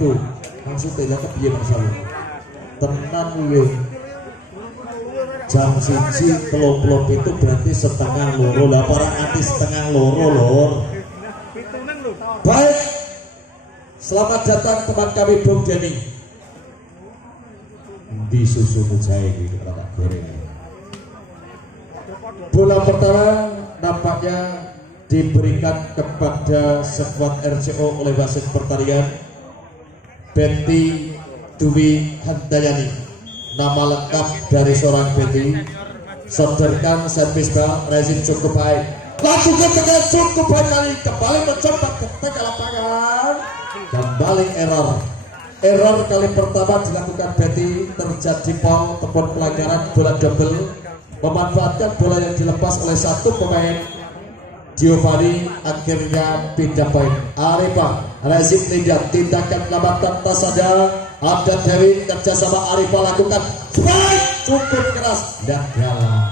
itu maksudnya kepiye masalah tenan yo jam 1:30 itu berarti setengah loro lah para anti setengah loro lor. Baik, selamat datang teman kami Bung Denny di susu mujair gitu kata goreng. Bola pertama nampaknya diberikan kepada skuad RCO oleh wasit pertandingan Betty Dwi Handayani. Nama lengkap dari seorang Betty. Sodorkan servis bal, rezim cukup baik. Lakukan dengan cukup baik kali kembali mencoba ke tengah lapangan. Kembali error kali pertama dilakukan Betty, terjadi foul ataupun pelanggaran bola double, memanfaatkan bola yang dilepas oleh satu pemain Giovanni, akhirnya pindah poin. Arifah rezim Linda, tindakan penyelamatkan tas ada Dewi kerjasama Arifah lakukan strike cukup keras dan dalam.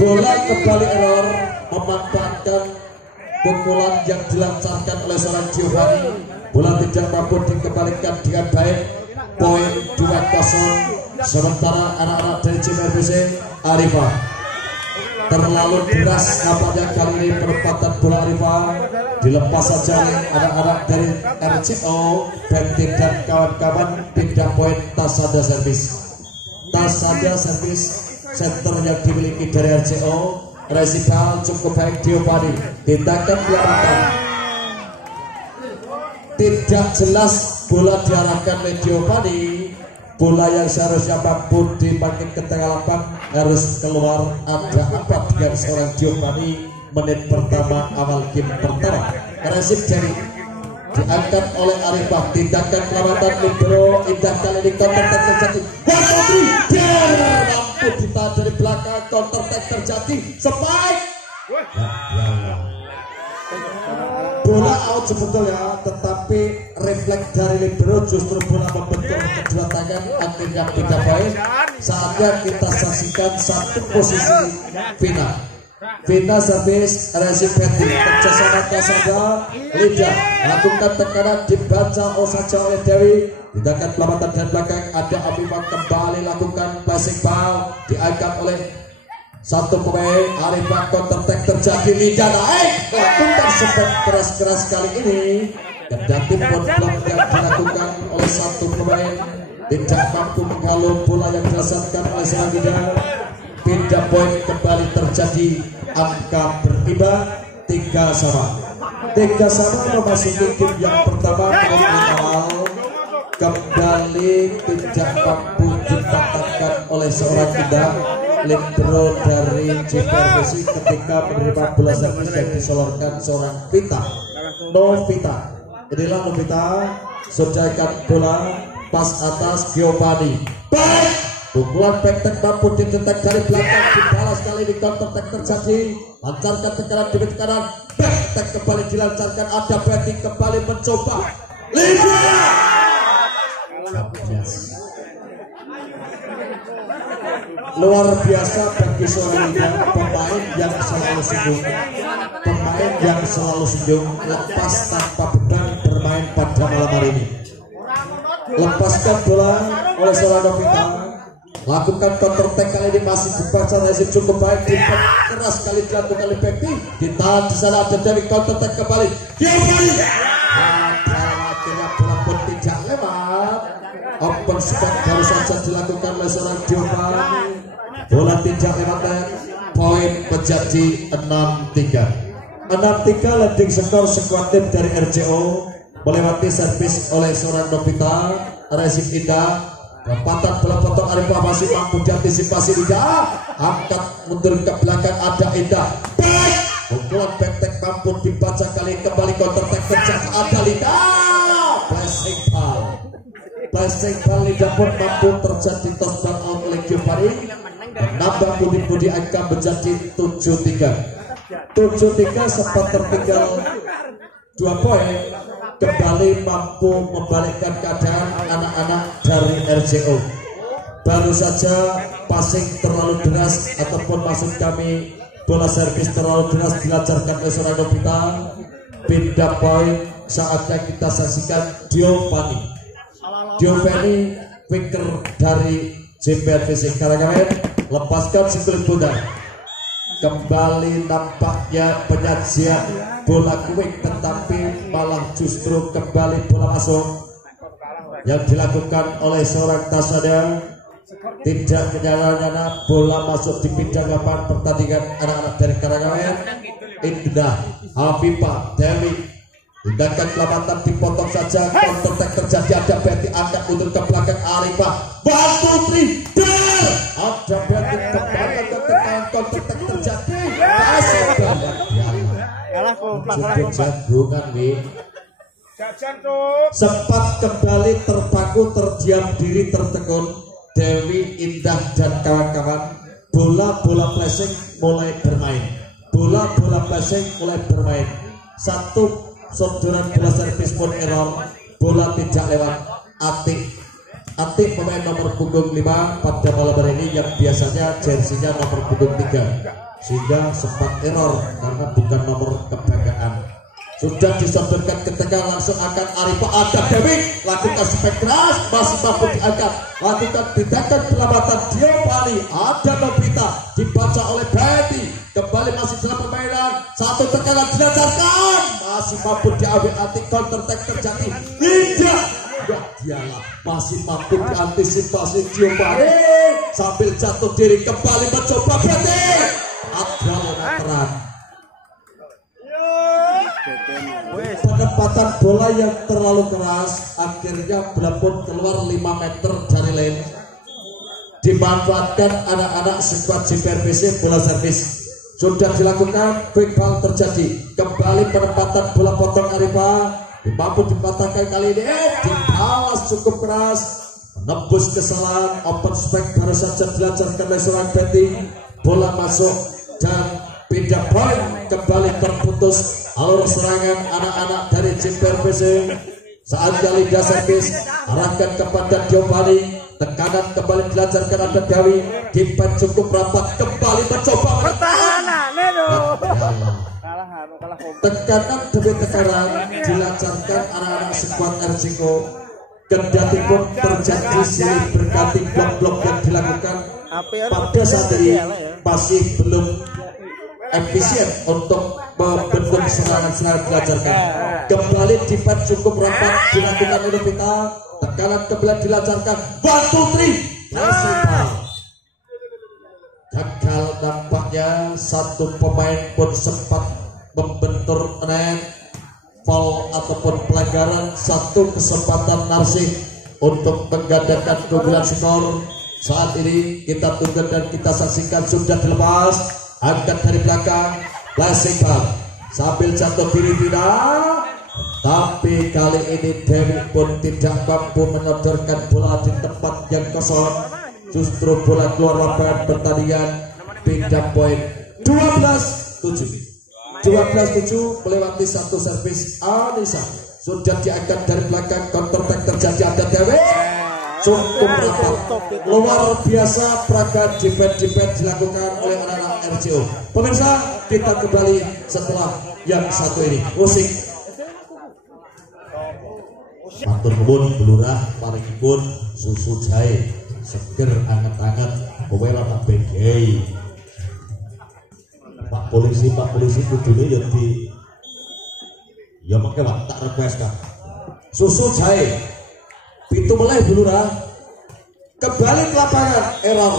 Bola kembali error, memanfaatkan pukulan yang dilancarkan oleh seorang Giovanni. Bola tidak mampu dikembalikan dengan baik. Poin 2-0. Sementara anak-anak dari CMRBC Arifah terlalu deras nampaknya kali ini penempatan bola Arifah dilepas saja oleh anak-anak dari RCO. Betty dan kawan-kawan pindah poin. Tasada servis center yang dimiliki dari RCO. Resipal cukup baik Giovanni, tindakan pelambatan tidak jelas bola diarahkan oleh Giovanni. Bola yang seharusnya mampu dipakai ke tengah lapang harus keluar. Ada apa dengan seorang Giovanni menit pertama awal game pertama. Resip dari diangkat oleh Arifah, tindakan pelamatan libero indah kali ini counter attack terjadi. Mampu ditahan dari belakang, counter attack terjadi. Spike. Bola out sebetulnya, tetapi refleks dari libero justru bola membentur kedua tangan, akhirnya pindah poin. Saatnya kita saksikan satu posisi final. Vina servis rezim Betty, kerjasama Tasada Linda, lakukan tekanan dibaca saja oleh Dewi. Tindakan pelamatan dan belakang ada Afifah, kembali lakukan passing ball, diangkat oleh satu pemain. Arifah counter attack terjadi, Linda naik lakukan sebab keras-keras kali ini. Kendati blok yang dilakukan oleh satu pemain tidak mampu menghalau bola yang dirasakan oleh seorang Linda. Pindah poin kembali terjadi, angka berimbang 3-3 memasuki game yang pertama. Awal kembali tidak mampu dikatakan oleh seorang Linda, libero dari CPRBC ketika menerima bola servis yang disolorkan seorang Novita. Inilah Novita, sodaikan bola pas atas Giovanni. Baik, pukulan back mampu didetek dari belakang, dibalas kali ini counter attack terjadi. Lancarkan tekanan demi tekanan, back kembali dilancarkan. Ada Betty kembali mencoba. Linda luar biasa bagi seorang Linda, pemain yang selalu senyum, lepas tanpa beban bermain pada malam hari ini. Lepaskan bola oleh seorang Novita, lakukan counter attack kali ini masih dibaca rezim cukup baik, keras kali dilakukan oleh Betty, ditahan di sana. Ada Dewi counter attack kembali, Giovanni akhirnya bola pun tidak lewat. Open spot baru saja dilakukan oleh seorang Giovanni, bola tidak lewat dan poin menjadi 6-3 leading skor skuad tim dari RCO melewati servis oleh seorang Novita. Rezim indah, lompatan bola potong Arifah masih mampu diantisipasi Linda, angkat mundur ke belakang. Ada Indah, baik, pukulan back mampu dibaca kali kembali counter attack terjadi. Ada Linda, passing ball Linda pun mampu terjadi toss ball out oleh Giovanni, menambah budi angka menjadi 7-3 sempat tertinggal 2 poin. Kembali mampu membalikkan keadaan anak-anak dari RCO. Baru saja passing terlalu deras, ataupun maksud kami bola servis terlalu deras dilancarkan oleh seorang Novita. Pindah poin saatnya kita saksikan Giovanni Wicker dari JPRVC Karangkamen lepaskan si kulit bola. Kembali nampaknya penyajian bola quick, tetapi malah justru kembali bola masuk yang dilakukan oleh seorang Tasada. Tidak menyala-nyala, bola masuk di bidang lapangan pertandingan anak-anak dari Karangkamen. Indah Habibah Dewi, tindakan kelamatan dipotong saja, counter attack terjadi, ada Betty angkat mundur ke belakang Arifah bantu Tridar, ada Betty ke belakang ke tengah, counter attack terjadi, masih banyak jagungan nih. Sempat kembali terpaku, terdiam diri, tertegun Dewi Indah dan kawan-kawan. Bola-bola flashing mulai bermain, bola-bola flashing mulai bermain. Satu sodoran bola servis pun error, bola tidak lewat. Atik pemain nomor punggung 5 pada malam hari ini yang biasanya jersinya nomor punggung 3, sehingga sempat error karena bukan nomor kebanggaan. Sudah disodorkan ke tengah, langsung akan Arifah, ada Dewi, lakukan spek keras, masih mampu diangkat, lakukan tindakan perlambatan Giovanni, ada Nobita, dibaca oleh Betty, kembali masih dalam permainan, satu tekanan dilancarkan, masih mampu diambil, anti counter attack terjadi, tidak, ya dialah, masih mampu diantisipasi Giovanni, sambil jatuh diri, kembali mencoba Betty, ada lateran. Penempatan bola yang terlalu keras, akhirnya bola pun keluar 5 meter dari lane, dimanfaatkan anak-anak skuad JPRVC. Bola servis sudah dilakukan, quick ball terjadi, kembali penempatan bola potong Arifah, mampu dipatahkan kali ini, dibalas cukup keras, menembus kesalahan, open spek baru saja dilancarkan oleh seorang Betty, bola masuk dan beda poin, kembali terputus alur serangan anak-anak dari JPRVC. Saatnya lidah servis, arahkan kepada Giovanni, tekanan kembali dilancarkan ada Dewi, Gimpen cukup rapat, kembali mencoba pertahanan. Tekanan demi tekanan dilancarkan anak-anak skuad RCO. Kendati pun terjadi silih berganti blok-blok yang dilakukan, pada saat ini masih belum efisien untuk membentuk serangan-serangan dilancarkan. Kembali defense cukup rapat dilakukan oleh Vita, tekanan kembali dilancarkan, bantu Tri, gagal nampaknya. Satu pemain pun sempat membentur net, foul ataupun pelanggaran. Satu kesempatan Narsih untuk menggandakan keunggulan skor. Saat ini kita tunggu dan kita saksikan, sudah dilepas, angkat dari belakang, flashing ball sambil jatuh diri tidak, tapi kali ini Dewi pun tidak mampu menodorkan bola di tempat yang kosong. Justru bola keluar lapangan pertandingan, beda poin 12-7 melewati satu servis Anissa. Sudah diangkat dari belakang, counter attack terjadi, ada Dewi cukup rapat, luar biasa peragaan defense dilakukan oleh anak-anak RCO. Pemirsa, kita kembali setelah yang satu ini. Musik matur nuwun Belurah paringipun susu jahe seger anget-anget kowe ora tak begehi. Pak polisi kudune ya di ya mengke tak request kan susu jahe pintu mulai Belurah. Kembali ke lapangan, error,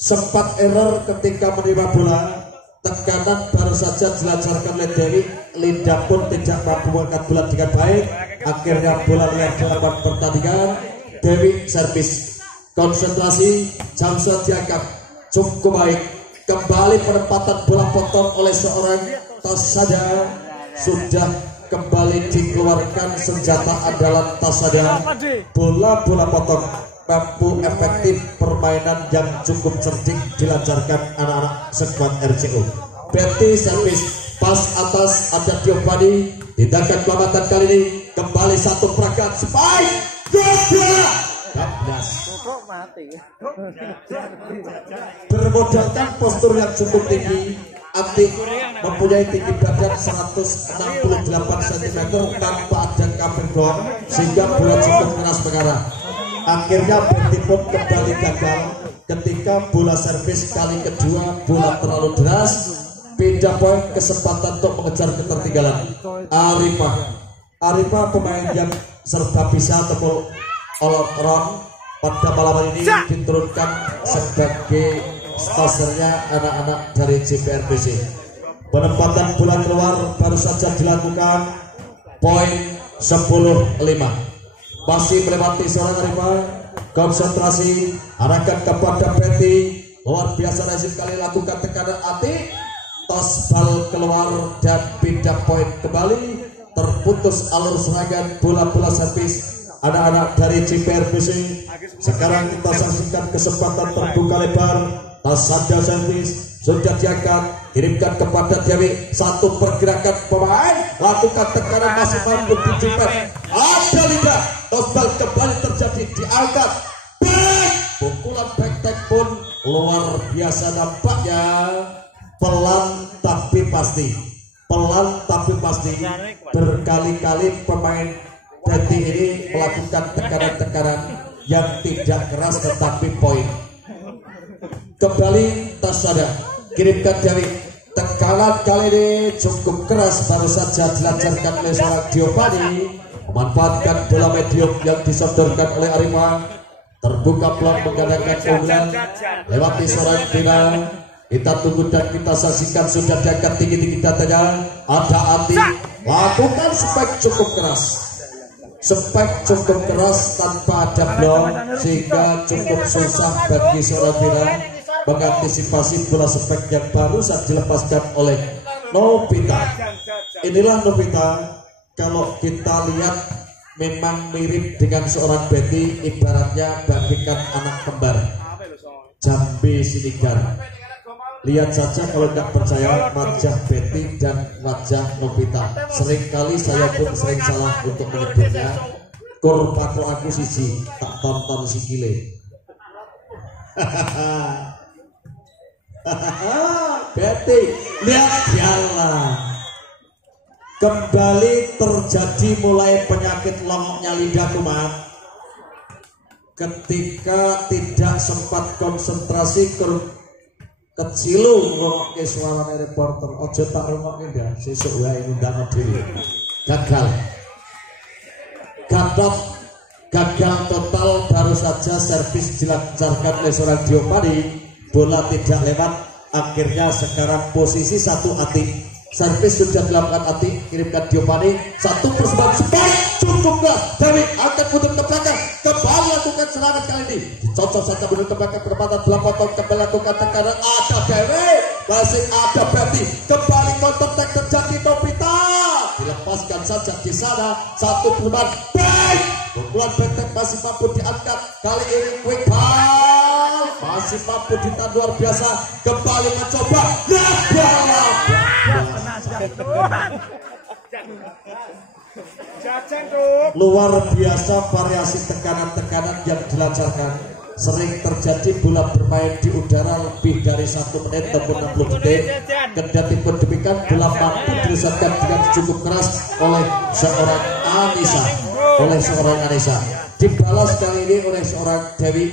sempat error ketika menerima bola, tekanan baru saja dilancarkan oleh Dewi. Linda pun tidak mampu mengangkat bola dengan baik, akhirnya bola liar di lapangan pertandingan. Dewi servis, konsentrasi, jam diangkat cukup baik, kembali penempatan bola potong oleh seorang Tasada. Sudah kembali dikeluarkan senjata andalan Tasada, bola-bola potong, mampu efektif, permainan yang cukup cerdik dilancarkan anak-anak skuad RCO. Betty servis, pas atas ada Giovanni, tindakan pelamatan kali ini kembali satu perangkat spike, 12. Bermodalkan postur yang cukup tinggi, Ati mempunyai tinggi badan 168 cm tanpa ada kabel doang sehingga bola cukup keras mengarah. Akhirnya Betty pun kembali gagal ketika bola servis kali kedua bola terlalu deras. Beda poin, kesempatan untuk mengejar ketertinggalan. Arifah pemain yang serba bisa ataupun all round pada malam ini diturunkan sebagai starternya anak-anak dari JPRBC. Penempatan bola keluar baru saja dilakukan. Poin 10-5. Masih melewati seorang Arifah. Konsentrasi arahkan kepada Betty. Luar biasa rezim kali lakukan tekanan hati. Tos bal keluar dan pindah poin kembali. Terputus alur serangan bola-bola servis anak-anak dari JPRBC. Sekarang kita saksikan kesempatan terbuka lebar. Tasada servis sudah diangkat, kirimkan kepada Dewi. Satu pergerakan pemain, lakukan tekanan masih mampu dicepat. Ada lidah, tosbal kembali terjadi, diangkat. Back, pukulan back pun luar biasa nampaknya. Pelan tapi pasti, pelan tapi pasti. Berkali-kali pemain Betty ini melakukan tekanan-tekanan yang tidak keras tetapi poin. Kembali Tasada, kirimkan dari tekanan kali ini cukup keras, baru saja dilancarkan oleh seorang Diopani, memanfaatkan bola medium yang disodorkan oleh Arifah. Terbuka pelan menggandakan keunggulan lewati seorang Bina. Kita tunggu dan kita saksikan, sudah diangkat tinggi-tinggi datanya. Ada Ati, lakukan spek cukup keras. Spek cukup keras tanpa ada blok sehingga cukup susah bagi seorang Bina mengantisipasi bola spek yang baru saja dilepaskan oleh Nobita. Inilah Nobita, kalau kita lihat memang mirip dengan seorang Betty, ibaratnya bagikan anak kembar Jambe Sinigar. Lihat saja kalau tidak percaya wajah Betty dan wajah Nobita. Seringkali saya pun sering salah untuk menyebutnya. Kurpako aku siji tak tonton sikile. Betty, lihat jalan. Kembali terjadi mulai penyakit longoknya lidah kumat. Ketika tidak sempat konsentrasi kecilu ngomongke suarane reporter, ojo tak rumokke ndak sesuk wae ngundang dhewe. Gagal total, baru saja servis dilancarkan oleh seorang Diopani, bola tidak lewat. Akhirnya sekarang posisi satu Ati, servis sudah dilakukan Ati, kirimkan Diopani. Satu persembahan spike cukup gak Dewi akan mundur ke belakang, kembali lakukan serangan kali ini. Cocok saja mundur ke belakang, perempatan bola potong, kembali lakukan tekanan. Ada Dewi, masih ada Betty, kembali counter attack terjadi. Nobita dilepaskan saja di sana. Satu persembahan baik, pukulan Betty masih mampu diangkat. Kali ini quick ball masih mampu ditahan luar biasa. Kembali mencoba, nah bola luar biasa variasi tekanan-tekanan yang dilancarkan. Sering terjadi bola bermain di udara lebih dari 1 menit ataupun 60 detik. Kendati pun demikian, bola mampu dirusakan dengan cukup keras oleh seorang Anissa. Dibalas kali ini oleh seorang Dewi.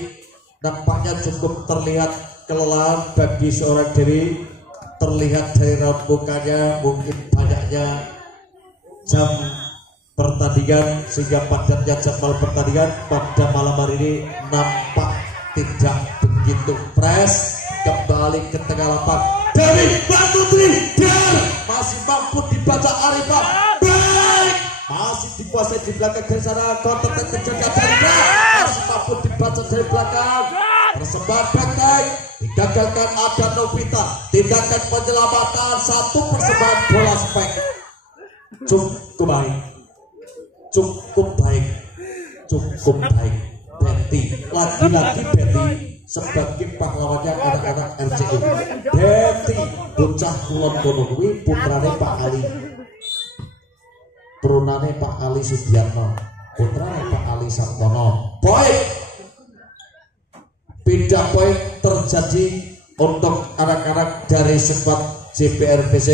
Nampaknya cukup terlihat kelelahan bagi seorang Dewi. Terlihat dari raut mukanya, mungkin banyaknya jam pertandingan sehingga padatnya jadwal pertandingan pada malam hari ini nampak tidak begitu fresh. Kembali ke tengah lapang dari Batutri dan masih mampu dibaca Arifah. Baik, masih dikuasai di belakang dari sana. Counter terjadi dari masih mampu dibaca dari belakang. Persembahan back digagalkan, ada Nobita. Tindakan penyelamatan, satu persembahan bola spek cukup baik. Betty, lagi-lagi Betty sebagai pahlawannya anak-anak RCU. Betty, bocah kulon kono kuwi putrane Pak Ali, turunane Pak Ali Sudiatno, putrane Pak Ali Sartono. Poin, pindah poin terjadi untuk anak-anak dari squad JPRPC.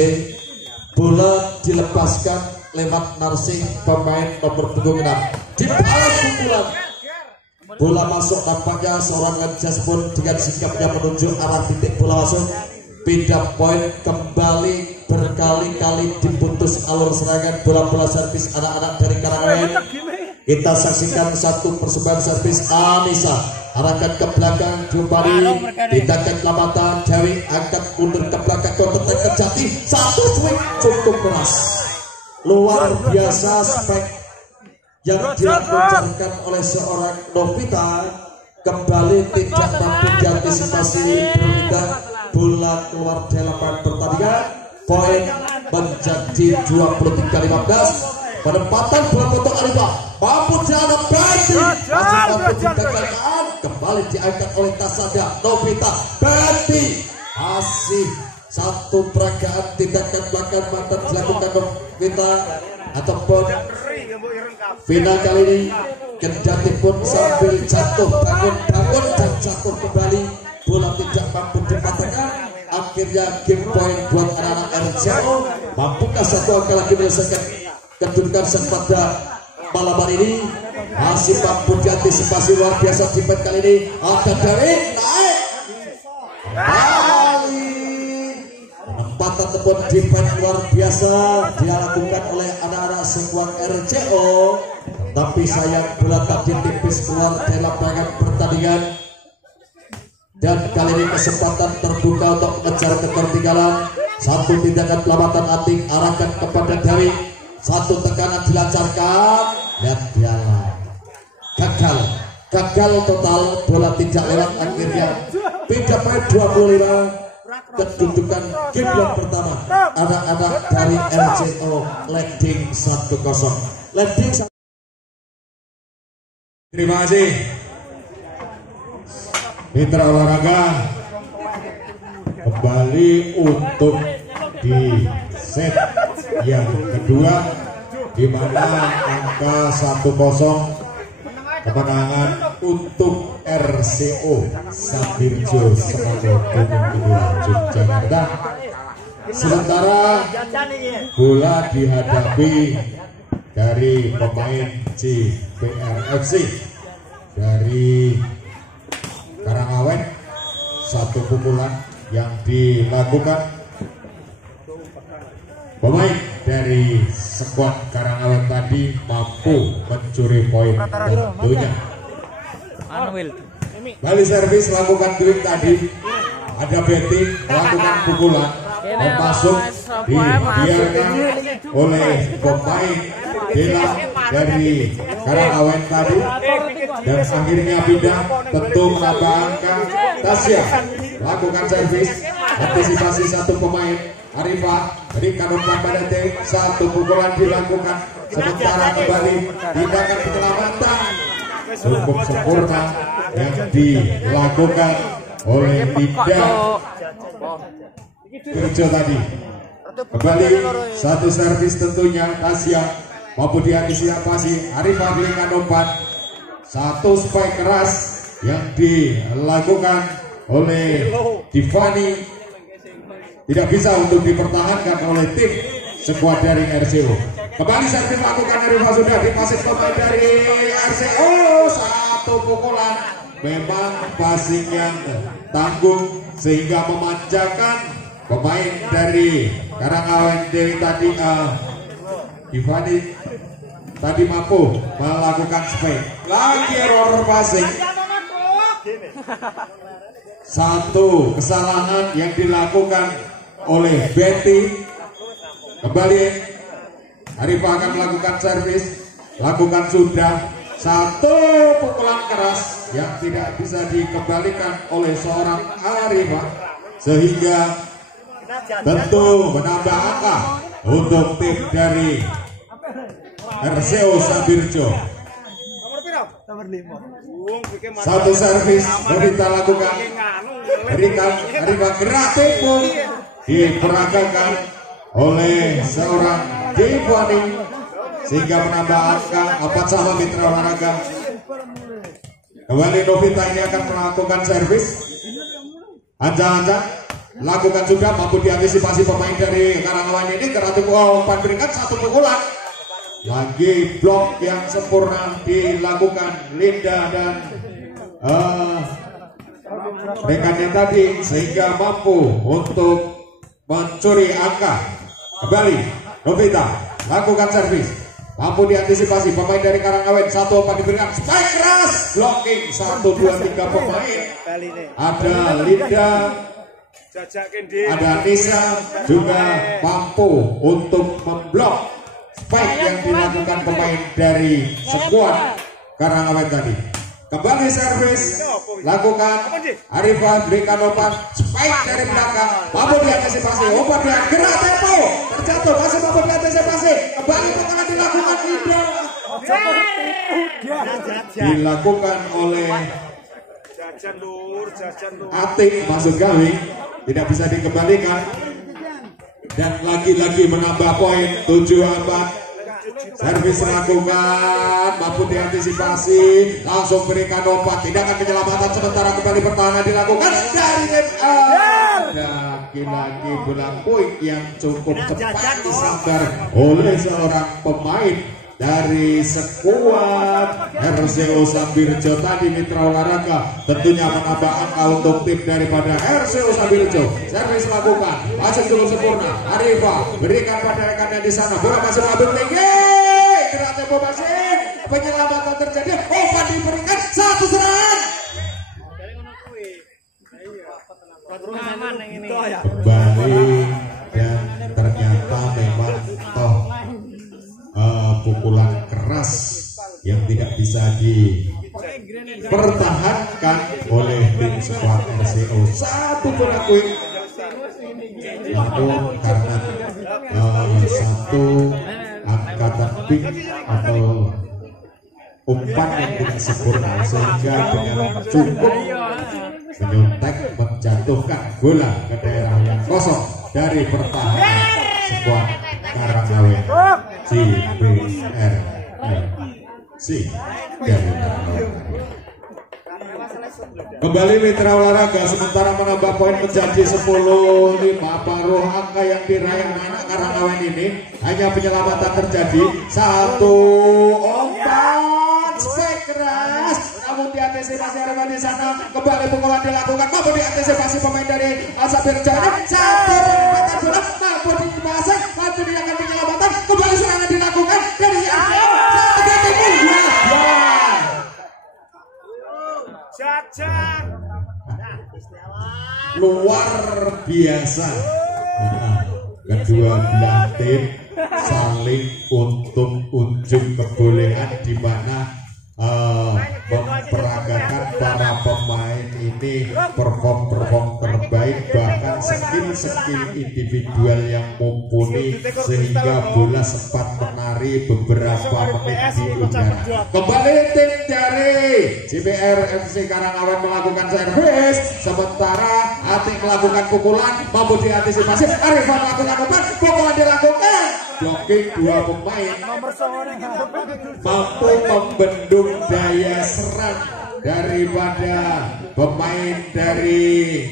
Bola dilepaskan lewat Narsih pemain nomor punggung 6. Dibalas pukulan. Bola masuk, nampaknya seorang Lanjas pun dengan sikapnya menunjuk arah titik bola masuk. Pindah poin kembali, berkali-kali diputus alur serangan bola-bola servis anak-anak dari Karangawen. Kita saksikan satu persembahan servis Anissa, arahkan ke belakang kembali, tindakan kelamatan Dewi, angkat mundur ke belakang, counter ke Jati, satu swing cukup keras, luar biasa spek yang dilancarkan oleh seorang Novita. Kembali tidak mampu diantisipasi berpindah, bola keluar dari lapangan pertandingan. Poin menjadi 23-15. Penempatan bola potong Arifah mampu dianggap Betty, masih mampu didekatkan, kembali diangkat oleh Tasada Novita. Betty masih satu peragaan tindakan belakang mantan dilakukan Novita ataupun Vina kali ini. Kendati pun sambil jatuh bangun dan jatuh kembali, bola tidak mampu dipatahkan. Akhirnya game point buat anak-anak RCO. Mampukah satu angka lagi menyelesaikan kedudukan pada malam hari ini? Masih mampu diantisipasi luar biasa defense kali ini. Ada Dewi naik kali penempatan tepun defense luar biasa dilakukan oleh anak-anak sekuat RCO. Tapi sayang bola tadi tipis keluar dari lapangan pertandingan. Dan kali ini kesempatan terbuka untuk mengejar ketertinggalan. Satu tindakan pelamatan Ating arahkan kepada Dewi. Satu tekanan dilancarkan dan dia gagal total, bola tidak lewat. Akhirnya pindah poin 25. Kedudukan game yang pertama anak-anak dari RCO leading 1-0. Leading. Terima kasih mitra olahraga. Kembali untuk di set yang kedua, di mana angka 1-0 kemenangan untuk RCO Sabirjo Semanggo Gunung Kidul Yogyakarta. Sementara bola dihadapi dari pemain JPRFC dari Karangawen. Satu pukulan yang dilakukan pemain dari skuad Karangawen tadi mampu mencuri poin tentunya. Bali servis lakukan tweak tadi. Ada Betty melakukan pukulan, masuk dibiarkan oleh pemain Dela dari Karangawen tadi, dan akhirnya pindah tentu menambah angka. Tasya lakukan servis, antisipasi satu pemain Arifah berikan umpan pada T, satu pukulan dilakukan, sementara kembali tindakan penyelamatan cukup sempurna yang dilakukan oleh Tidak Kerja tadi. Kembali satu servis tentunya Tasya mampu diantisipasi. Arifah berikan umpan, satu spike keras yang dilakukan oleh Divani, tidak bisa untuk dipertahankan oleh tim skuad dari RCO. Kembali servis lakukan Arifah, sudah dipasif pemain dari RCO. Satu pukulan, memang passing yang tanggung sehingga memanjakan pemain dari Karangawen Dewi tadi. Divani tadi mampu melakukan spike, lagi error passing. Satu kesalahan yang dilakukan oleh Betty. Kembali Arifah akan melakukan servis, lakukan sudah, satu pukulan keras yang tidak bisa dikembalikan oleh seorang Arifah, sehingga tentu menambah angka untuk tim dari RCO Sabirjo. Satu servis kita lakukan, berikan Arifah, gerak tempo diperagakan oleh seorang Divani sehingga menambah angka 4 sama mitra olahraga. Kembali Novita ini akan melakukan servis, ancang-ancang lakukan juga, mampu diantisipasi pemain dari Karangawan ini. Karatu umpan berikan satu pukulan. Lagi blok yang sempurna dilakukan Linda dan rekannya tadi, sehingga mampu untuk mencuri angka. Kembali Novita lakukan servis, mampu diantisipasi pemain dari Karangawen. Satu umpan diberikan, spike keras, blocking 1, 2, 3 pemain. Ada Linda, ada Nisa, juga mampu untuk memblok spike yang dilakukan pemain dari skuad Karangawen tadi. Kembali servis, lakukan Arifah, berikan umpan spike dari belakang, mampu diantisipasi, umpan dia gerak tempo, terjatuh, masih mampu diantisipasi. Kembali pukulan dilakukan Linda, dilakukan oleh Atik, masuk gawing, tidak bisa dikembalikan. Dan lagi-lagi menambah poin 7-4. Servis lakukan, mampu diantisipasi, langsung berikan umpan, tindakan penyelamatan sementara, kembali pertahanan dilakukan dari tim A. Lagi-lagi bola poin yang cukup cepat disambar oleh seorang pemain dari skuad RCO Sambirjo tadi, mitra olahraga. Tentunya menambah angka untuk tim daripada RCO Sambirjo. Servis lakukan, masih cukup sempurna. Arifah berikan pada rekannya di sana, bola masih melambung tinggi, gerak tempo masih, penyelamatan terjadi, umpan diberikan, satu serangan. Kembali, dan ternyata memang toh pukulan keras yang tidak bisa dipertahankan oleh tim skuad RCO. Satu bola quick, namun karena satu angkatan pick atau umpan yang tidak sempurna, sehingga dengan cukup menyuntek menjatuhkan bola ke daerah yang kosong dari pertahanan skuad Karangawen CBRC dari Karangawen. Kembali mitra olahraga, sementara menambah poin menjadi 10-5. Paruh angka yang diraih anak Karangawen ini, hanya penyelamatan terjadi. Satu umpan spike keras, namun diantisipasi Arema di sana. Kembali pukulan dilakukan, mampu diantisipasi pemain dari Sambirjo. Satu penempatan bola, mampu dipasang, mampu dilakukan penyelamatan. Kembali serangan dilakukan dari RCO. Luar biasa, kedua belah tim saling untung-unjung kebolehan, di mana memperagakan para pemain ini perform terbaik, bahkan skill individual yang mumpuni, sehingga bola sempat menari beberapa menit di udara. Kembali tim dari CBR FC Karangawen melakukan servis, sementara Atik melakukan pukulan, mampu diantisipasi. Arifan melakukan umpan, pukulan dilakukan, blocking dua pemain, mampu membendung daya serang daripada pemain dari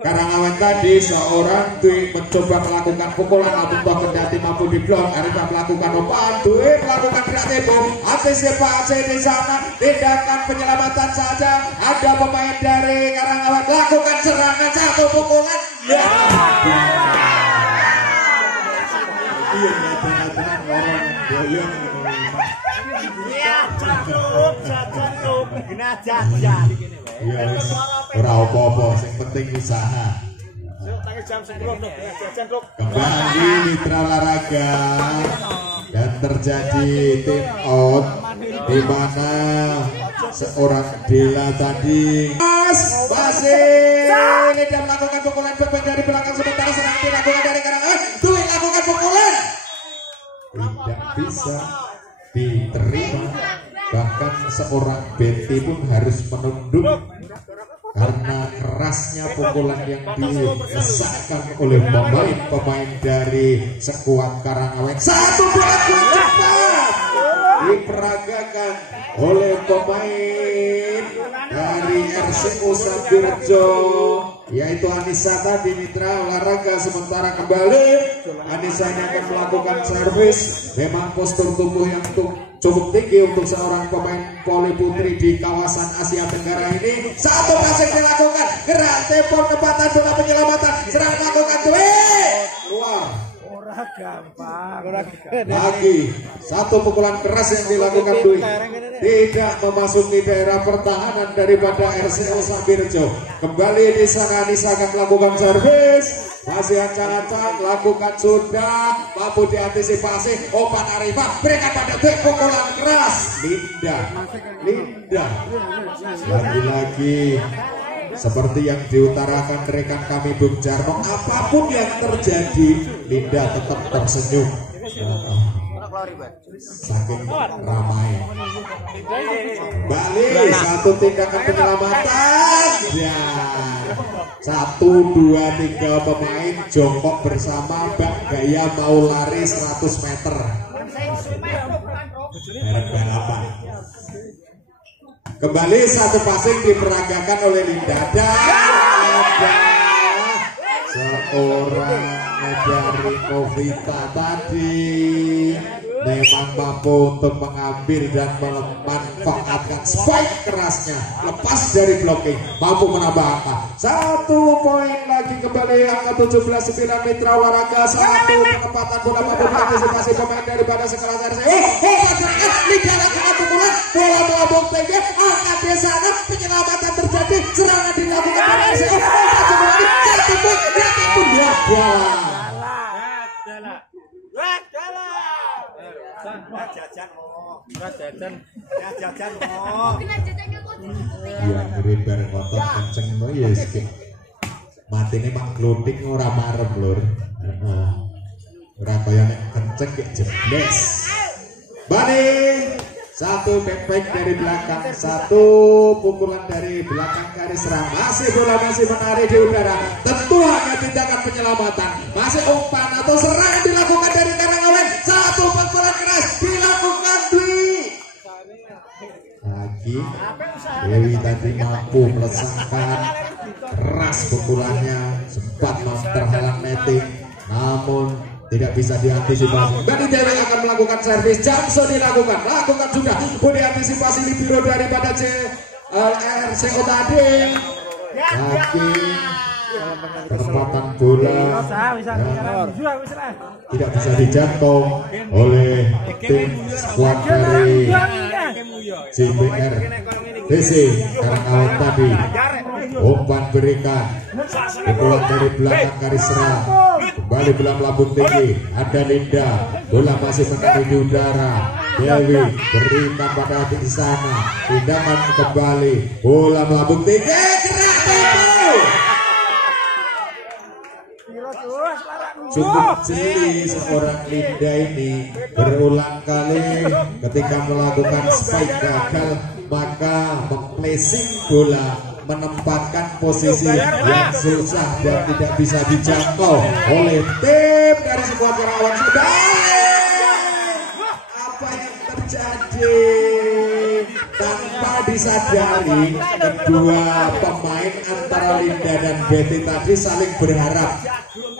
Karangawen tadi. Seorang Dwi mencoba melakukan pukulan, namun toh kendati mampu diblok. Arifah melakukan umpan, Dwi melakukan gerak tempo, antisipasi di sana, tindakan penyelamatan saja. Ada pemain dari Karangawen lakukan serangan, satu pukulan. Ora apa-apa, sing penting usaha. Kembali mitra olahraga, dan terjadi tim out, di mana seorang Dela tadi masih tidak melakukan pukulan beban dari belakang, sementara serangan dilakukan dari Karangawen. Dwi lakukan pukulan, tidak bisa diterima, bahkan seorang Betty pun harus menunduk karena kerasnya pukulan yang dirasakan oleh pemain dari skuad Karangawen. Satu bola cepat diperagakan oleh pemain dari RCO Sambirjo yaitu Anissa tadi mitra olahraga. Sementara kembali Anissa ini akan melakukan servis. Memang postur tubuh yang cukup tinggi untuk seorang pemain voli putri di kawasan Asia Tenggara ini. Satu passing dilakukan, gerak tempo penempatan bola penyelamatan, serang melakukan keluar. Gampang. Lagi satu pukulan keras yang dilakukan Dwi, tidak memasuki daerah pertahanan daripada RCO Sambirjo. Kembali di sana Anissa akan melakukan servis, masih ancang-ancang lakukan sudah, mampu diantisipasi. Opan Arifah berikan pada Dwi, pukulan keras. Linda lagi-lagi seperti yang diutarakan rekan kami Bung Jarno, apapun yang terjadi Linda tetap tersenyum saking ramai. Balik satu tindakan penyelamatan ya. 1, 2, 3 pemain jongkok bersama Mbak Gaya mau lari 100 meter bareng balapan. Kembali satu passing diperagakan oleh Linda dan ada seorang dari Novita tadi memang mampu untuk mengambil dan memanfaatkan spike kerasnya, lepas dari blocking, mampu menambah angka. 1 poin lagi kembali angka 17-9 mitra olahraga. 1 penempatan bola mampu diantisipasi pemain daripada sekelas RCO. Linda lakukan pukulan bola melambung tinggi, angkat di sana, penyelamatan terjadi, serangan dilakukan oleh RCO. Satu poin, itu dia ya ngeri bareng motor kenceng no ya sikit mati ini mak gluding ora marem lur ora kaya nek kenceng kayak jebles. Bani 1 backpack dari belakang, 1 pukulan dari belakang garis serang. Masih bola masih menarik di udara, tentu hanya tindakan penyelamatan. Masih umpan atau serangan dilakukan dari Karangawen. 1 pukulan keras dilakukan Dwi. Lagi Dewi tadi mampu melesatkan keras pukulannya, sempat terhalang netting namun tidak bisa diantisipasi. Bani Dewi akan melakukan servis, Jamso dilakukan, lakukan sudah, pun diantisipasi libero daripada RCO tadi. Lagi penempatan bola tidak bisa dijangkau oleh tim squad dari JPR DC Karangawen tadi. Umpan berikan, pukulan dari belakang garis serang, kembali bola melambung tinggi, ada Linda, bola masih menarik di udara. Dewi berikan pada di sana, tindakan kembali, bola melambung tinggi, gerak tempo. Cukup jeli seorang Linda ini, berulang kali ketika melakukan spike gagal, maka memplacing bola, menempatkan posisi yang susah dan tidak bisa dijangkau oleh tim dari skuad Karangawen. Sudah apa yang terjadi? Tanpa disadari, kedua pemain antara Linda dan Betty tadi saling berharap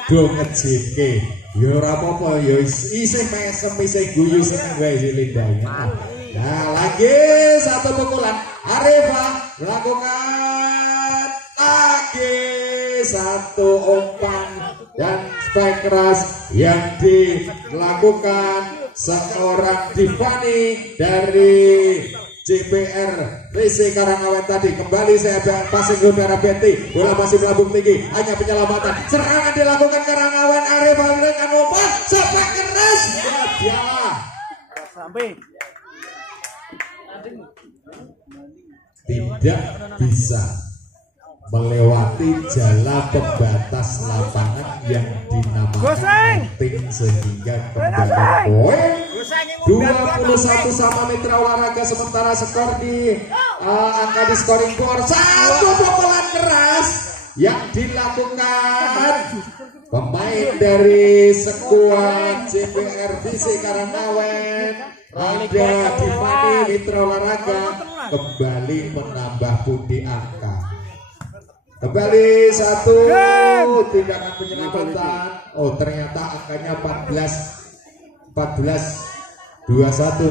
do ngejeke. Ya ora apa-apa, ya isih mesem isih guyu seneng wae si Linda. Nah, lagi 1 pukulan, Arifah melakukan lagi 1 umpan dan spike keras yang dilakukan seorang Divani dari JPR RC Karangawen tadi. Kembali saya passing ke udara Betty, bola masih melambung tinggi, hanya penyelamatan, serangan dilakukan Karangawen. Arifah memberikan umpan spike keras, dialah sampai tidak bisa melewati jalan pembatas lapangan yang dinamakan netting, sehingga kembali poin 21 sama mitra olahraga. Sementara skor di angka di scoring board, 1 pukulan keras yang dilakukan pemain dari skuad JPR DC Karangawen, ada Divani mitra olahraga, kembali menambah pundi angka. Kembali satu tindakan penyelamatan. Oh ternyata angkanya 14-21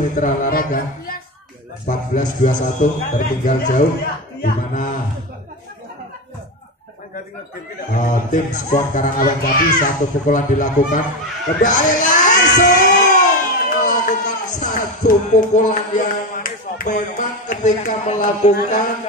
mitra olahraga. 14-21 tertinggal jauh di mana tim skuad Karangawen tadi satu pukulan dilakukan. Kembali langsung melakukan satu pukulan yang memang ketika melakukan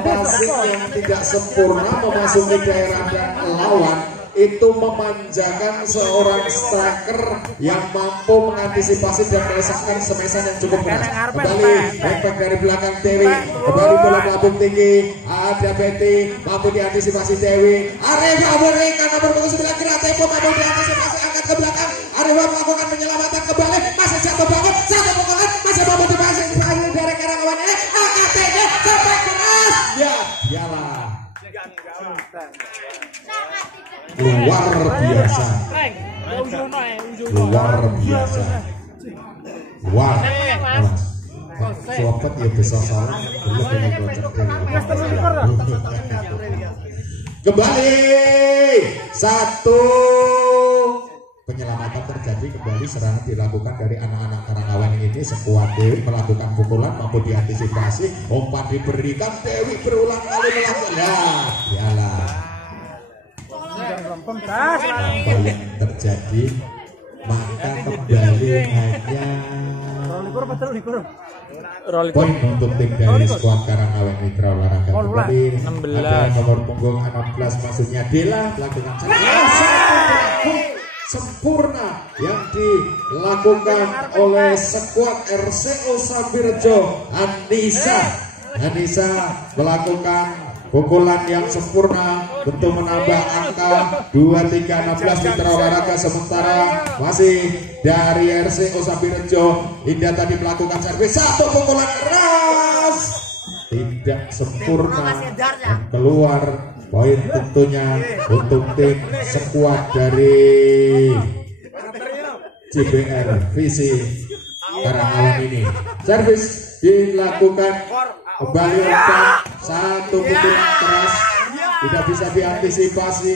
passing yang tidak sempurna memasuki daerah dan lawan itu memanjakan seorang striker yang mampu mengantisipasi dan meletakkan semesan yang cukup keras. Kembali impact dari belakang Dewi, kembali bola melambung tinggi, ada Betty mampu diantisipasi Dewi. Areva berikan nomor punggung 9 kira tempo mampu diantisipasi, angkat ke belakang. Areva melakukan penyelamatan kembali, masih jatuh bangun, satu pukulan masih mampu dipasang dari Karangawen ini. AKT-nya sampai keras. Ya, dialah. Luar biasa. Luar biasa. Wah. Sopet ya bisa salah. Kembali satu penyelamatan terjadi, kembali serangan dilakukan dari anak-anak Karangawen ini. Sekuat Dewi melakukan pukulan mampu diantisipasi, umpan diberikan, Dewi berulang kali melakukan. Ya, apa yang terjadi, maka kembali hanya poin untuk tim dari skuad Karangawen Mitra Olahraga. Kembali ada nomor punggung 16 maksudnya Dela melakukan sempurna yang dilakukan oleh skuad RCO Sabirjo. Anissa melakukan pukulan yang sempurna untuk menambah angka 23-16 Mitra Olahraga. Sementara masih dari RCO Sabirjo, Indah tadi melakukan servis, satu pukulan keras tidak sempurna dan keluar poin tentunya untuk tim skuad dari CBR Visi Karangawen ini. Servis dilakukan kembali umpan, satu pukulan keras tidak bisa diantisipasi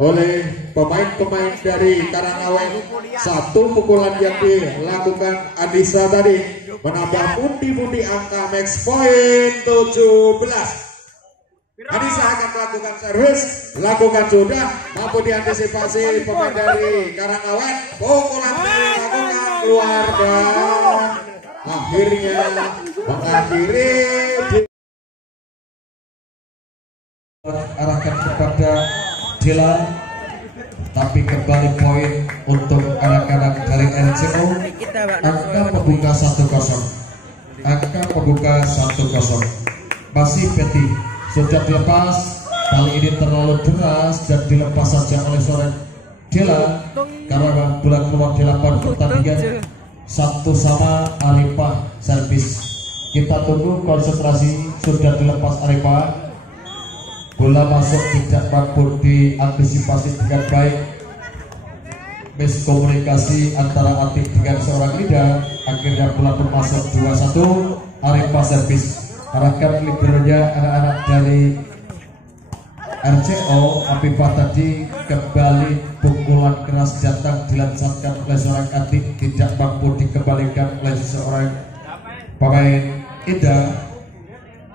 oleh pemain-pemain dari Karangawen. Satu pukulan yang dilakukan Anissa tadi menambah pundi-pundi angka max point 17. Anissa akan melakukan servis, lakukan sudah, mampu diantisipasi pemain dari Karangawen. Pukulan dilakukan keluar dan akhirnya mengakhiri arahkan kepada Dela, tapi kembali poin untuk anak-anak dari RCO. Angka pembuka 1-0, angka pembuka 1-0. Masih Betty sudah dilepas, kali ini terlalu deras dan dilepas saja oleh seorang Dela karena bola keluar di lapangan pertandingan. 1-1 Arifah servis. Kita tunggu konsentrasi, sudah dilepas Arifah. Bola masuk tidak mampu diantisipasi dengan baik. Miskomunikasi antara Atik dengan seorang Linda. Akhirnya bola pun masuk 2-1 Arifah servis. Arahkan liberonya anak-anak dari RCO. Arifah tadi kembali pukulan keras datang dilancarkan oleh seorang Atik, tidak mampu dikembalikan oleh seorang pemain Indah.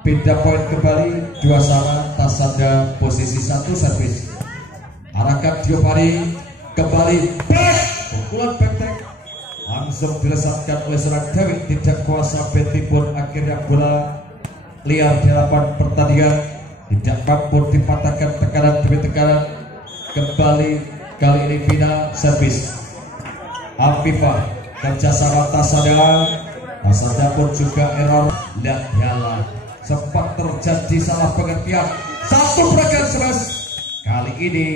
Beda poin kembali 2-2. Tasada posisi 1 servis. Arahkan Diopari kembali back, pukulan back tag langsung dilesatkan oleh seorang Dewi, tidak kuasa Betty pun akhirnya bola liar di hadapan pertandingan, tidak mampu dipatahkan tekanan demi tekanan. Kembali kali ini Vina servis. Afifah kerjasama Tasada pun juga error. Lihat Yala, sempat terjadi salah pengertian. Satu pergerakan servis. Kali ini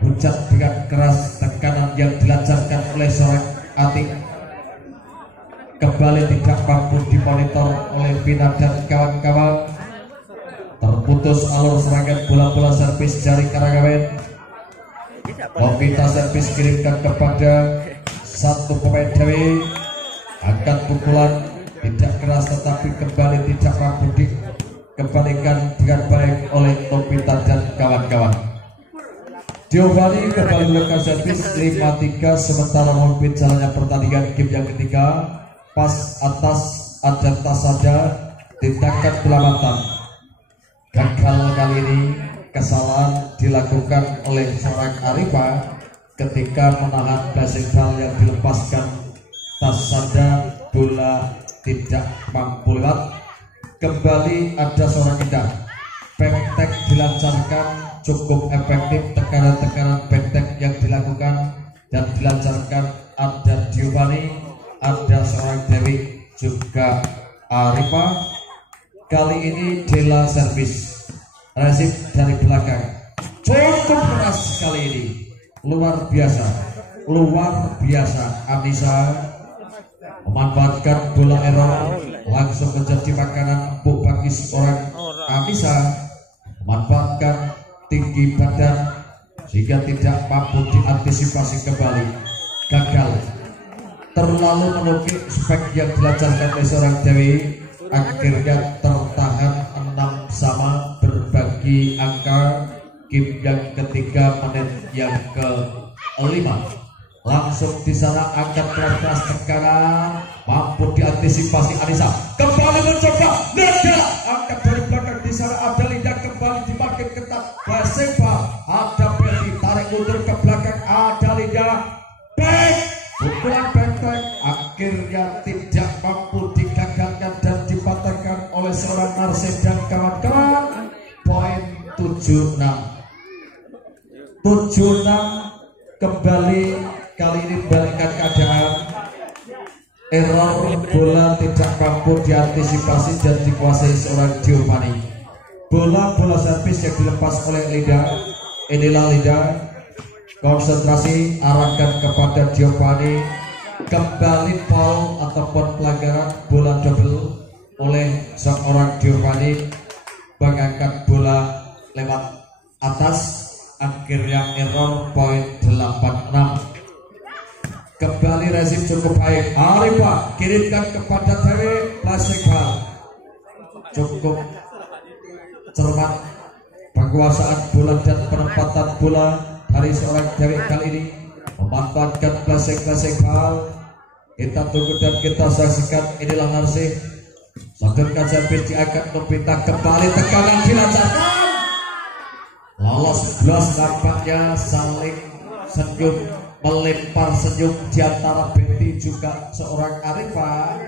hujan dengan keras, tekanan yang dilancarkan oleh seorang Atik kembali tidak mampu dimonitor oleh Vina dan kawan-kawan. Terputus alur serangan bola-bola servis dari Karangawen. Novita servis kirimkan kepada satu pemain Dewi. Angkat pukulan tidak keras tetapi kembali tidak mampu kembalikan dengan baik oleh Novita dan kawan-kawan. Giovanni kembali melakukan servis 5-3, sementara memimpin jalannya pertandingan game yang ketiga. Pas atas ada Tasada, tindakan penyelamatan. Gagal kali ini, kesalahan dilakukan oleh seorang Arifa ketika menahan passing ball yang dilepaskan Tasada, bola tidak mampu lewat. Kembali ada seorang Indah, backtek dilancarkan cukup efektif, tekanan-tekanan backtek yang dilakukan dan dilancarkan. Ada Giovanni, ada seorang Dewi, juga Arifa. Kali ini Dela servis, resip dari belakang cukup keras kali ini, luar biasa Anissa memanfaatkan bola error, langsung menjadi makanan empuk bagi seorang Anissa. Memanfaatkan tinggi badan sehingga tidak mampu diantisipasi kembali, gagal. Terlalu menukik spek yang dilancarkan oleh seorang Dewi, akhirnya tertahan 6-6 berbagi angka. Game yang ketiga menit yang ke-5, langsung di sana angkat keras tekanan, mampu diantisipasi Anissa, kembali mencoba Nada, angkat dari belakang. Di sana ada Linda, kembali dimakin ketat passing ball, ada Betty tarik mundur ke belakang, ada Linda back, pukulan back akhirnya tidak mampu digagalkan dan dipatahkan oleh seorang Narsis dan kawan-kawan. Poin 76 kembali. Kali ini balikan keadaan, error bola tidak mampu diantisipasi dan dikuasai seorang Giovanni. Bola servis yang dilepas oleh Linda. Inilah Linda, konsentrasi, arahkan kepada Giovanni. Kembali foul ataupun pelanggaran, bola double oleh seorang Giovanni, mengangkat bola lewat atas. Akhirnya error, poin 86. Kembali rezim cukup baik, Arifa kirimkan kepada Dewi, passing ball cukup cermat, penguasaan bola dan penempatan bola dari seorang Dewi kali ini, memanfaatkan passing ball. Kita tunggu dan kita saksikan. Inilah Narsi, sodorkan servis diangkat, Novita kembali, tekanan dilancarkan, lolos 11. Nampaknya saling senyum, melempar senyum di antara Betty juga seorang Arifa.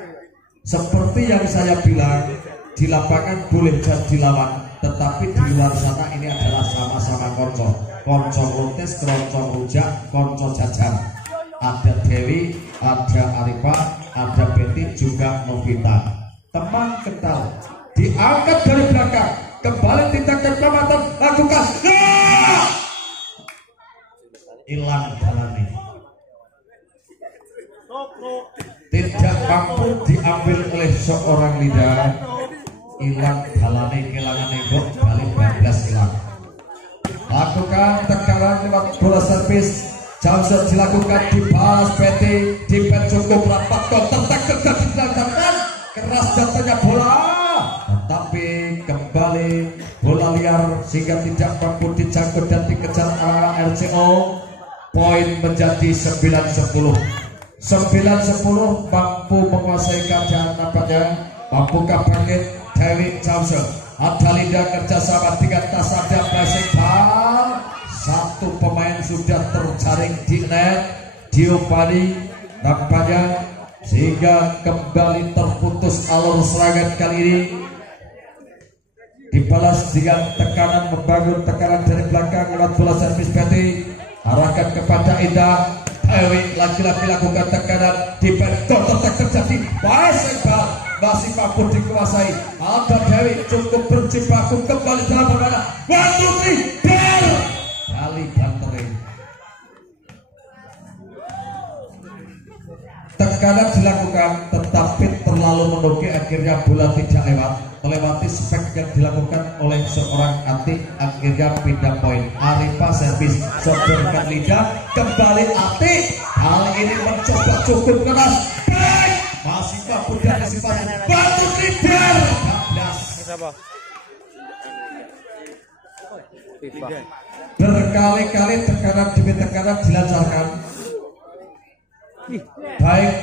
Seperti yang saya bilang, di lapangan boleh jadi lawan, tetapi di luar sana ini adalah sama-sama konco rotes, konco rujak, konco jajan. Ada Dewi, ada Arifa, ada Betty, juga Novita. Teman kental diangkat dari belakang, kembali tindakan penyelamatan, lakukan, hilang jalannya, tidak mampu diambil oleh seorang Linda. Hilang jalannya, kehilangan nembok, balik 12 hilang. Lakukan tekanan lewat bola servis, Johnson dilakukan, dibalas Betty, dipet cukup rapat, counter tackle dan dilancarkan, keras datanya bola, tetapi kembali bola liar sehingga tidak mampu dijangkut dan dikejar arah RCO. Poin menjadi 9-10. 9-10, mampu menguasai keadaan nampaknya. Mampukah bangkit Dewi Johnson? Ada Linda kerjasama dengan Tasada, passing ball. Satu pemain sudah terjaring di net, Giovanni nampaknya, sehingga kembali terputus alur serangan kali ini. Dibalas dengan tekanan, membangun tekanan dari belakang lewat bola servis Betty, arahkan kepada Indah. Dewi lagi-lagi lakukan tekanan, di counter attack terjadi, passing ball masih mampu dikuasai. Ada Dewi cukup berjibaku, kembali dalam permainan, 1-3 ball kali bantering. Tekanan dilakukan tetapi terlalu menukik, akhirnya bola tidak melewati spek yang dilakukan oleh seorang Ati, akhirnya pindah poin. Arifa servis, sodorkan Linda, kembali Ati, kali ini mencoba cukup keras, baik, masih mampu diantisipasi, batu trigger 14. Berkali-kali tekanan demi tekanan dilancarkan, baik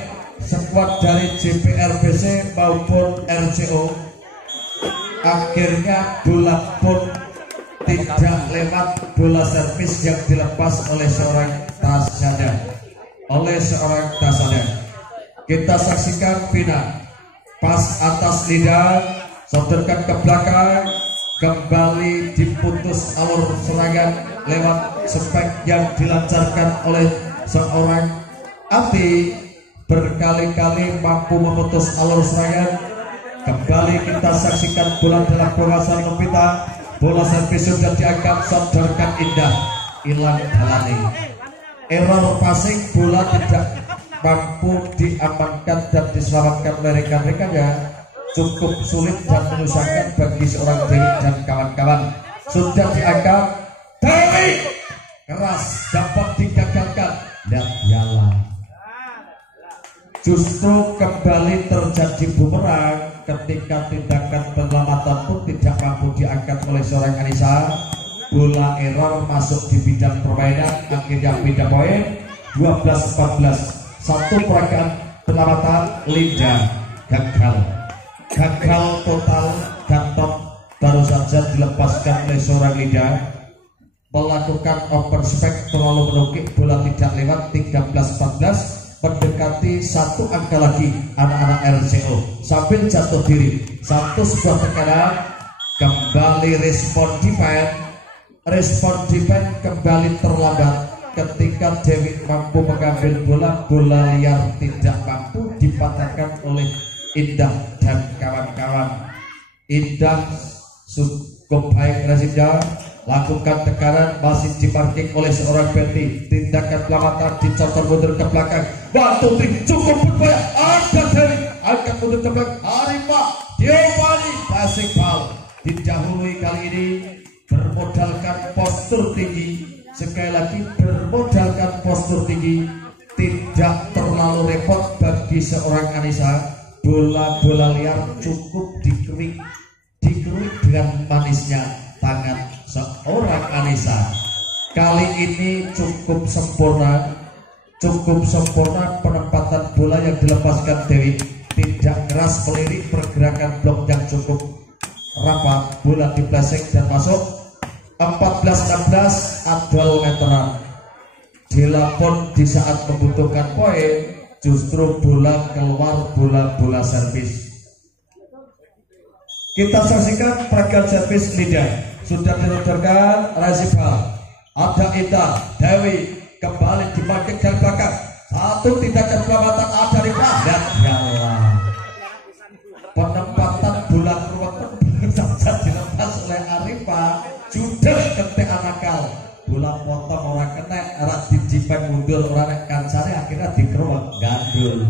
skuad dari JPRBC maupun RCO. Akhirnya bola pun tidak lewat, bola servis yang dilepas oleh seorang Tasada. Kita saksikan Vina pas atas lidah, sodorkan ke belakang, kembali diputus alur serangan lewat spek yang dilancarkan oleh seorang Ati. Berkali-kali mampu memutus alur serangan. Kembali kita saksikan bola dalam penguasaan Novita. Bola servis sudah diangkat, sodorkan indah, hilang dalani. Error passing, bola tidak mampu diamankan dan diselamatkan oleh rekan-rekannya. Cukup sulit dan menyusahkan bagi seorang Dewi dan kawan-kawan. Sudah diangkat, Dewi keras dapat digagalkan dan jalan. Justru kembali terjadi bumerang ketika tindakan penyelamatan pun tidak mampu diangkat oleh seorang Anissa. Bola error masuk di bidang permainan, akhirnya beda poin 12-14. Satu peragaan penyelamatan Linda gagal total, dan top baru saja dilepaskan oleh seorang Linda. Melakukan open spek terlalu menukik, bola tidak lewat 13-14. Mendekati satu angka lagi anak-anak RCO sambil jatuh diri. Satu sebuah tekanan, kembali respon defense kembali terlambat ketika Dewi mampu mengambil bola liar tidak mampu dipatahkan oleh Indah dan kawan-kawan. Indah cukup baik resimnya, lakukan tekanan, masih diparking oleh seorang Betty. Tindakan pelamatan dicotor mundur ke belakang, batu trik cukup berbahaya. Ada Dewi angkat mundur ke belakang, Arifah Diopani passing ball didahului kali ini bermodalkan postur tinggi. Sekali lagi bermodalkan postur tinggi, tidak terlalu repot bagi seorang Anissa. Bola-bola liar cukup dikerik dengan manisnya tangan seorang Anissa. Kali ini cukup sempurna penempatan bola yang dilepaskan Dewi. Tidak keras melirik, pergerakan blok yang cukup rapat. Bola dipleset dan masuk. 14-16 adol meteran. Dilapon di saat membutuhkan poin, justru bola keluar, bola servis. Kita saksikan peragaan servis Linda. Sudah dirodorkan Razifal. Ada Indah, Dewi kembali dipakai dari belakang. Satu tindakan pelamatan ada Rifah dan jalan. Penempatan bola keluar saja dilepas oleh Arifah. Sudah ketik anakal. Bola potong orang kena, arah dijipeng mundur orang kancane, akhirnya dikeruak gandul.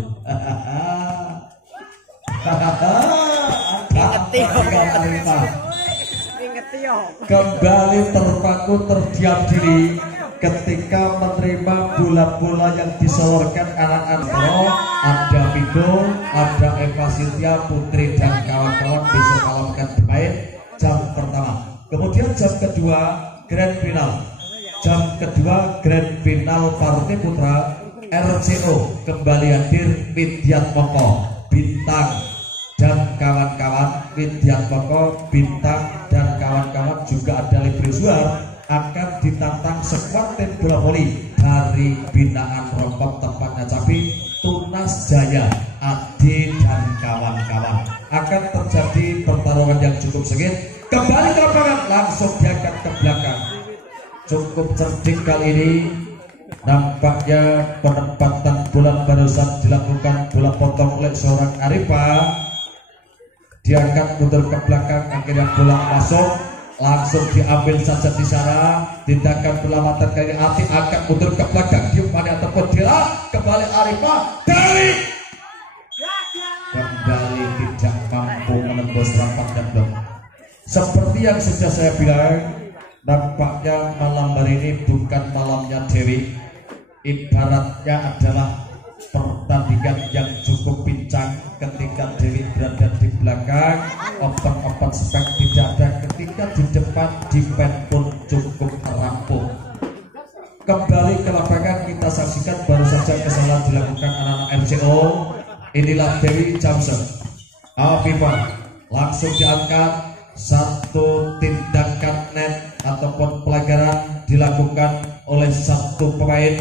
Kembali terpaku terdiam diri ketika menerima bola-bola yang diseluruhkan anak-anak. Ada Vigo, ada Eva Cynthia Putri dan kawan-kawan besok malam akan bermain jam pertama. Kemudian jam kedua grand final. Jam kedua grand final Partai Putra RCO kembali hadir Widiat Moko, Bintang dan kawan-kawan. Widiat Moko, Bintang dan kawan-kawan juga ada Libri Suar akan ditantang skuad tim bola voli dari binaan Rongkop tempatnya Capi Tunas Jaya, Adi dan kawan-kawan. Akan terjadi pertarungan yang cukup sengit. Kembali ke lapangan, langsung diangkat ke belakang. Cukup cerdik kali ini. Nampaknya penempatan bola barusan dilakukan, bola potong oleh seorang Arifah. Diangkat mundur ke belakang, akhirnya bola masuk. Langsung diambil saja di sana. Tindakan pelamatan kali ini Ati angkat mundur ke belakang, diumpan ataupun dia kembali Arifah dari kembali tidak mampu menembus rapat dan blok. Seperti yang sudah saya bilang, nampaknya malam hari ini bukan malamnya Dewi. Ibaratnya adalah pertandingan yang cukup pincang ketika Dewi berada di belakang, open spek tidak ada, ketika di depan defense pun cukup rampung. Kembali ke lapangan kita saksikan baru saja kesalahan dilakukan anak-anak RCO. Inilah Dewi Jamsen. Afifah langsung diangkat, satu tindakan net ataupun pelanggaran dilakukan oleh satu pemain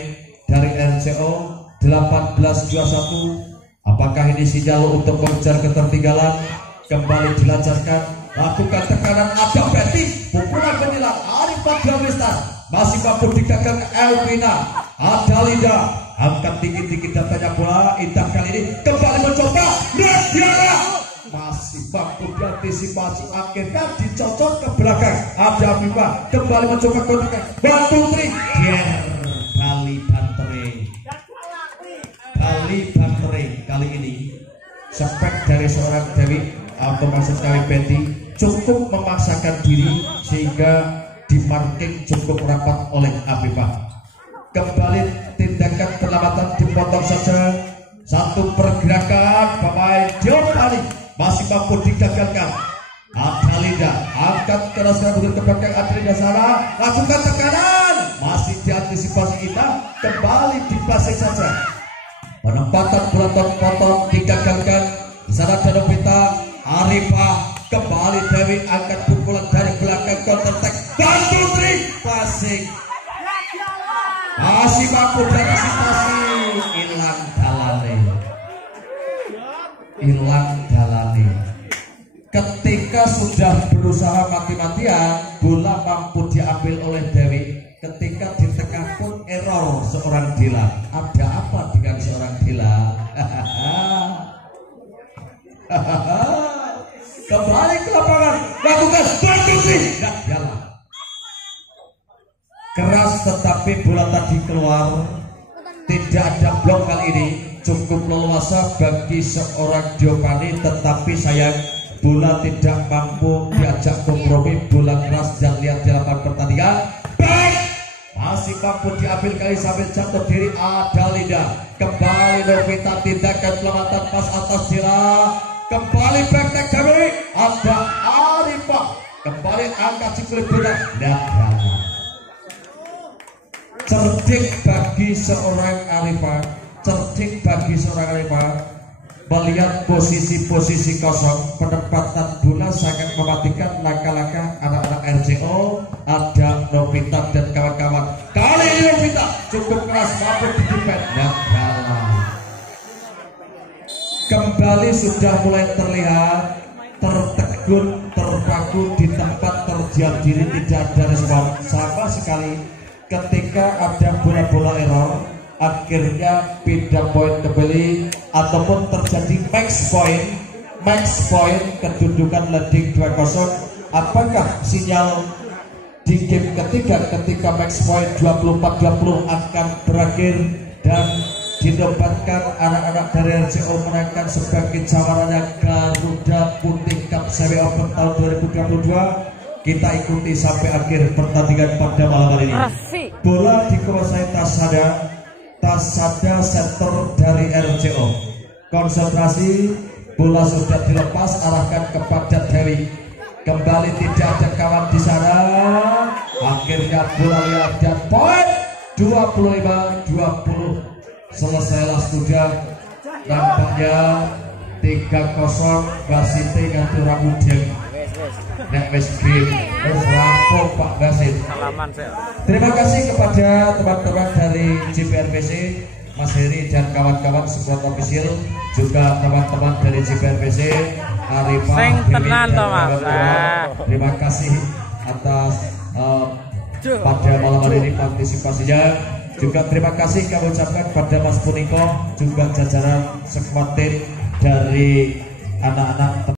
dari RCO. 18-21. Apakah ini sinyal untuk mengejar ketertinggalan? Kembali dilancarkan, lakukan tekanan, ada Betty, pukulan menyilang Arifah Dawista, masih mampu digagal Elvina. Ada Linda, angkat tinggi-tinggi datanya bola. Indah kali ini kembali mencoba Nadiara, masih mampu diantisipasi, akhirnya dicocok ke belakang. Ada Afifah kembali mencoba kontak Putri Bali Bantere. Kali ini spek dari seorang Dewi atau maksud kali Betty cukup memaksakan diri sehingga dimarking cukup rapat oleh Afifah. Kembali tindakan penyelamatan dipotong saja. Satu pergerakan pemain Giovanni masih mampu digagalkan. Ada Linda, angkat keras ke belakang. Ada Linda sana, lakukan tekanan, masih diantisipasi kita, kembali dipasang saja. Penempatan potong digagalkan. Di sana ada Novita, Arifah, kembali Dewi angkat pukulan dari belakang, counter attack dan Putri passing. Masih mampu diantisipasi, hilang dalane. Ketika sudah berusaha mati-matian, bola mampu diambil oleh Dewi. Ketika di tengah pun error seorang Dila. Ada apa dengan seorang Dila? Kembali ke lapangan, lakukan Putri. Nah, jalan. Keras tetapi bola tadi keluar. Tidak ada blok kali ini. Cukup leluasa bagi seorang Giovanni, tetapi sayang bola tidak mampu diajak kompromi. Bola keras dan lihat di lapangan pertandingan. Masih mampu diambil kali sambil jatuh diri. Ada Linda, kembali Novita, tindakan pelamatan pas atas Dila, kembali back Dewi. Ada Arifah, kembali angkat sikul bola. Cerdik bagi seorang Arifah, melihat posisi-posisi kosong, penempatan bola sangat mematikan langkah-langkah anak-anak RCO. Ada Novita dan kawan-kawan. Kali ini Novita cukup keras, mampu di-defend. Kembali sudah mulai terlihat tertegun, terpaku di tempat, terdiam diri, tidak ada respon sama sekali. Ketika ada bola-bola error, akhirnya pindah poin kembali ataupun terjadi max point, kedudukan leading 2-0. Apakah sinyal di game ketiga ketika max point 24-20 akan berakhir dan dinobatkan anak-anak dari RCO menangkan sebagai jawarannya Garuda Putih Cup Semi Open tahun 2022? Kita ikuti sampai akhir pertandingan pada malam hari ini. Bola dikuasai Tasada center dari RCO. Konsentrasi, bola sudah dilepas, arahkan kepada Dewi. Kembali tidak ada kawan di sana. Akhirnya bola lihat dan poin 25-20. Selesailah sudah. Nampaknya 3-0 Basite ngatur Ramudeng. Nek wis game wis rampung Pak Basit. Terima kasih kepada teman-teman dari JPRPC, Mas Heri dan kawan-kawan support official, juga teman-teman dari JPRPC, Arifah, terima kasih atas pada malam hari ini partisipasinya. Juga terima kasih kami ucapkan pada Mas Puniko, juga jajaran squad tim dari anak-anak